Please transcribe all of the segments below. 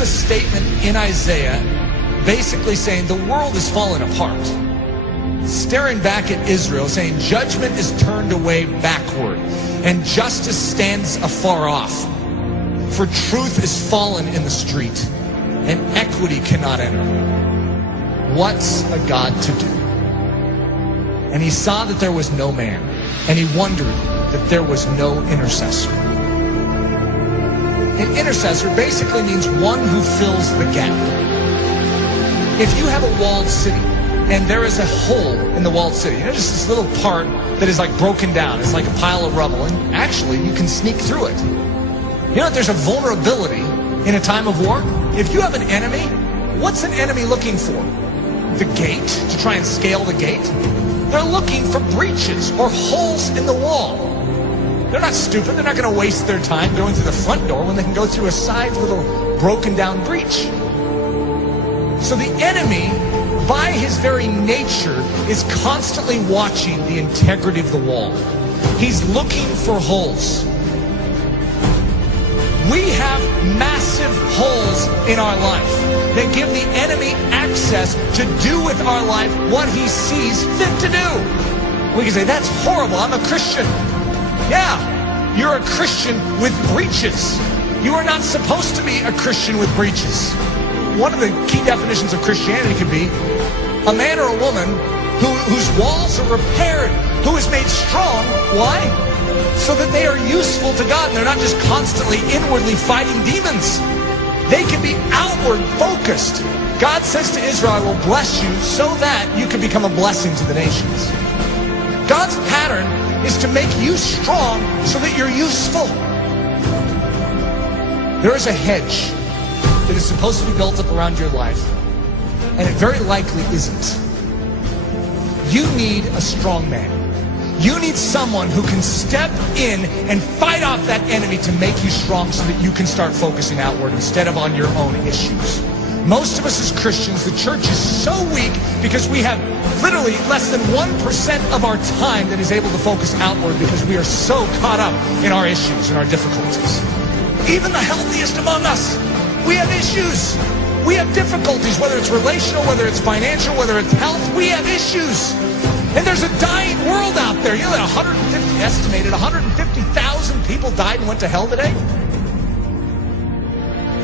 A statement in Isaiah basically saying the world is falling apart. Staring back at Israel, saying judgment is turned away backward and justice stands afar off. For truth is fallen in the street and equity cannot enter. What's a God to do? And he saw that there was no man, and he wondered that there was no intercessor. An intercessor basically means one who fills the gap. If you have a walled city and there is a hole in the walled city, you know, just this little part that is like broken down, it's like a pile of rubble, and actually you can sneak through it. You know that there's a vulnerability in a time of war? If you have an enemy, what's an enemy looking for? The gate, to try and scale the gate? They're looking for breaches or holes in the wall. They're not stupid. They're not going to waste their time going through the front door when they can go through a side little broken down breach. So the enemy, by his very nature, is constantly watching the integrity of the wall. He's looking for holes. We have massive holes in our life that give the enemy access to do with our life what he sees fit to do. We can say, that's horrible. I'm a Christian. Yeah, you're a Christian with breaches. You are not supposed to be a Christian with breaches. One of the key definitions of Christianity could be a man or a woman whose walls are repaired, who is made strong. Why? So that they are useful to God and they're not just constantly inwardly fighting demons. They can be outward focused. God says to Israel, I will bless you so that you can become a blessing to the nations. God's pattern is to make you strong so that you're useful. There is a hedge that is supposed to be built up around your life, and it very likely isn't. You need a strong man. You need someone who can step in and fight off that enemy to make you strong so that you can start focusing outward instead of on your own issues. Most of us as Christians, the church is so weak because we have literally less than 1% of our time that is able to focus outward because we are so caught up in our issues and our difficulties. Even the healthiest among us, we have issues. We have difficulties, whether it's relational, whether it's financial, whether it's health, we have issues. And there's a dying world out there. You know that estimated 150,000 people died and went to hell today?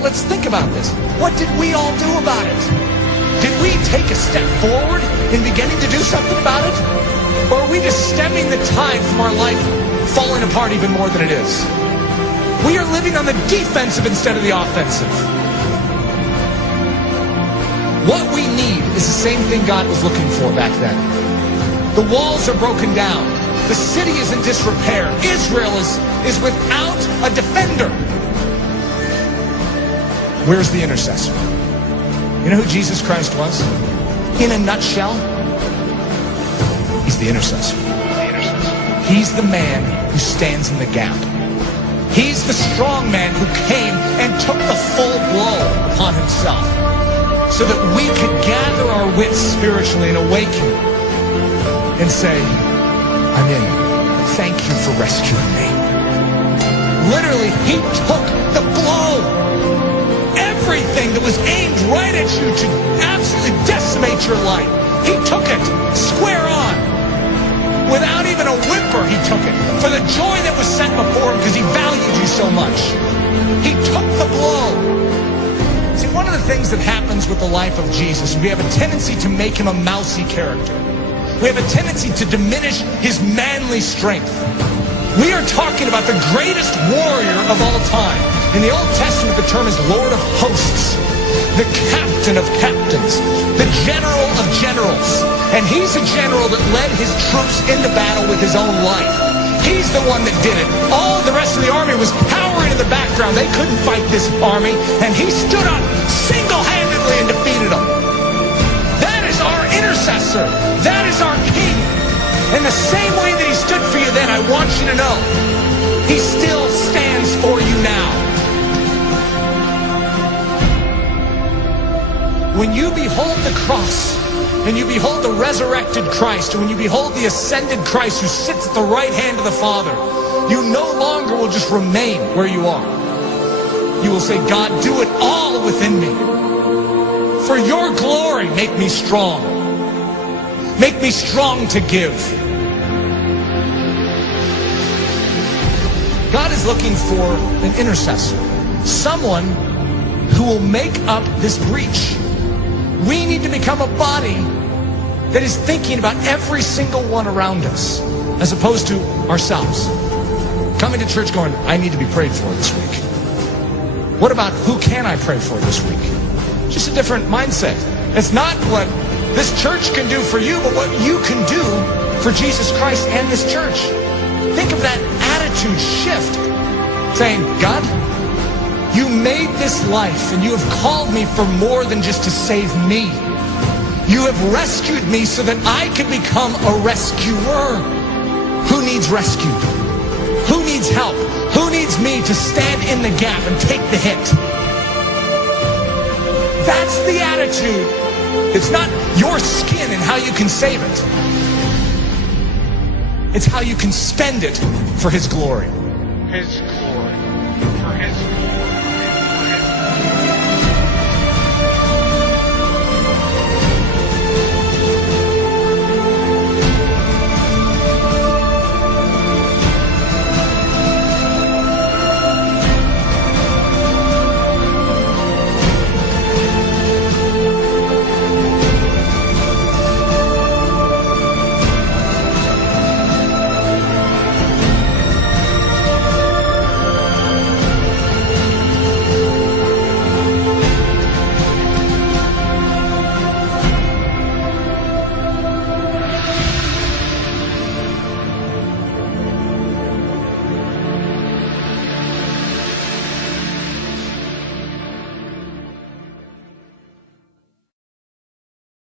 Let's think about this. What did we all do about it? Did we take a step forward in beginning to do something about it? Or are we just stemming the tide from our life falling apart even more than it is? We are living on the defensive instead of the offensive. What we need is the same thing God was looking for back then. The walls are broken down. The city is in disrepair. Israel is without a defender. Where's the intercessor? You know who Jesus Christ was? In a nutshell, he's the intercessor. He's the man who stands in the gap. He's the strong man who came and took the full blow upon himself so that we could gather our wits spiritually and awaken and say, I'm in. Thank you for rescuing me. Literally, he took the blow. Everything that was aimed right at you to absolutely decimate your life, he took it square on. Without even a whimper, he took it. For the joy that was set before him because he valued you so much. He took the blow. See, one of the things that happens with the life of Jesus, we have a tendency to make him a mousy character. We have a tendency to diminish his manly strength. We are talking about the greatest warrior of all time. In the Old Testament, the term is Lord of Hosts, the captain of captains, the general of generals. And he's a general that led his troops into battle with his own life. He's the one that did it. All the rest of the army was cowering in the background. They couldn't fight this army. And he stood up single-handedly and defeated them. That is our intercessor. That is our king. And the want you to know, he still stands for you now. When you behold the cross, and you behold the resurrected Christ, and when you behold the ascended Christ who sits at the right hand of the Father, you no longer will just remain where you are. You will say, God, do it all within me. For your glory, make me strong. Make me strong to give. God is looking for an intercessor, someone who will make up this breach. We need to become a body that is thinking about every single one around us, as opposed to ourselves. Coming to church going, I need to be prayed for this week. What about who can I pray for this week? Just a different mindset. It's not what this church can do for you, but what you can do for Jesus Christ and this church. Think of that attitude shift, saying, God, you made this life, and you have called me for more than just to save me. You have rescued me so that I can become a rescuer. Who needs rescue? Who needs help? Who needs me to stand in the gap and take the hit? That's the attitude. It's not your skin and how you can save it. It's how you can spend it for His glory. His glory.